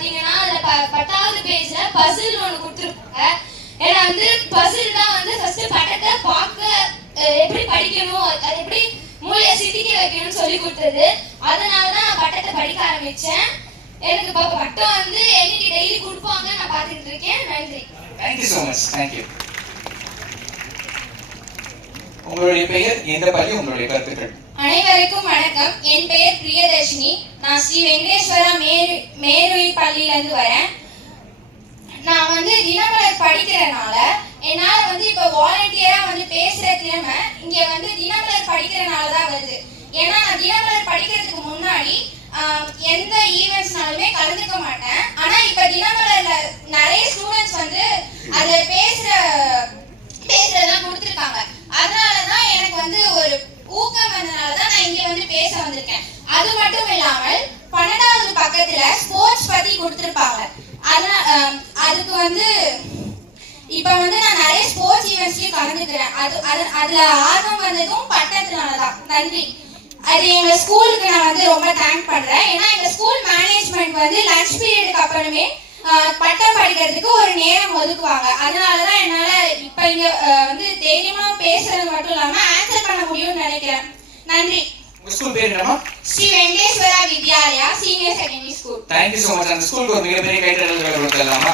பாத்தீங்கன்னா அதுல 10வது பேஜ்ல பசில் ஒன்று கொடுத்துருப்பாங்க. ஏன்னா வந்து பசில் தான் வந்து ஃபர்ஸ்ட் பட்டத்தை பார்க்க எப்படி படிக்கணும், அது எப்படி மூளையை சித்திக்க வைக்கணும்னு சொல்லி கொடுத்தது. அதனாலதான் நான் பட்டத்தை படிக்க ஆரம்பிச்சேன். எனக்கு இப்போ பட்டம் வந்து எனக்கு டெய்லி கொடுப்பாங்க, நான் பார்த்துட்டு இருக்கேன். நன்றி. Thank you so much. தேங்க்யூ. உங்களுடைய பெயர், எந்த பள்ளி, உங்களுடைய கருத்துக்கள்? அனைவருக்கும் வணக்கம். என் பெயர் பிரியதர்ஷினி. நான் ஸ்ரீ வெங்கடேஸ்வரா மேருவி பள்ளியிலேருந்து வரேன். நான் வந்து தினமலர் படிக்கிறனால என்னால் வந்து இப்போ வாலண்டியராக வந்து பேசுகிற திறமை இங்கே வந்து தினமலர் படிக்கிறனால தான் வருது. ஏன்னா நான் தினமலர் படிக்கிறதுக்கு முன்னாடி எந்த ஈவெண்ட்ஸ்னாலுமே கலந்துக்க மாட்டேன். ஆனால் இப்போ தினமலர்ல நிறைய ஸ்டூடெண்ட்ஸ் வந்து அதில் பேசுறதெல்லாம் கொடுத்துருக்காங்க. அதனால தான் எனக்கு வந்து ஒரு ஊக்கம் வந்ததுனால தான் நான் இங்கே வந்து பேச வந்திருக்கேன். அது மட்டும் இல்லாமல் 12வது பக்கத்தில் ஸ்போர்ட்ஸ் பற்றி கொடுத்துருப்பாங்க. அதுக்கு வந்து இப்போ வந்து நான் நிறைய ஸ்போர்ட்ஸ் ஈவெண்ட்ஸ்லையும் கலந்துக்கிறேன். அதில் ஆர்வம் வந்ததும் பட்டத்தினால தான். நன்றி. அது எங்கள் ஸ்கூலுக்கு நான் வந்து ரொம்ப தேங்க் பண்ணுறேன். ஏன்னா எங்கள் ஸ்கூல் மேனேஜ்மெண்ட் வந்து லஞ்ச் பீரியடுக்கு அப்புறமே பட்டம் படிக்கிறதுக்கு ஒரு நேரம் ஒதுக்குவாங்க. அதனால தான் என்னால் இப்போ இங்கே வந்து தைரியமாக பேசுறது மட்டும் இல்லாமல் ஆன்சர் பண்ண முடியும்னு நினைக்கிறேன். நன்றி. ஸ்கூல் பேர் என்னமா? Sri Venkateswara Vidyalaya senior secondary school. Thank you so much. அந்த ஸ்கூலுக்கு ஒரு மிகப்பெரிய கைத்தறல் கொடுத்துடலாமா?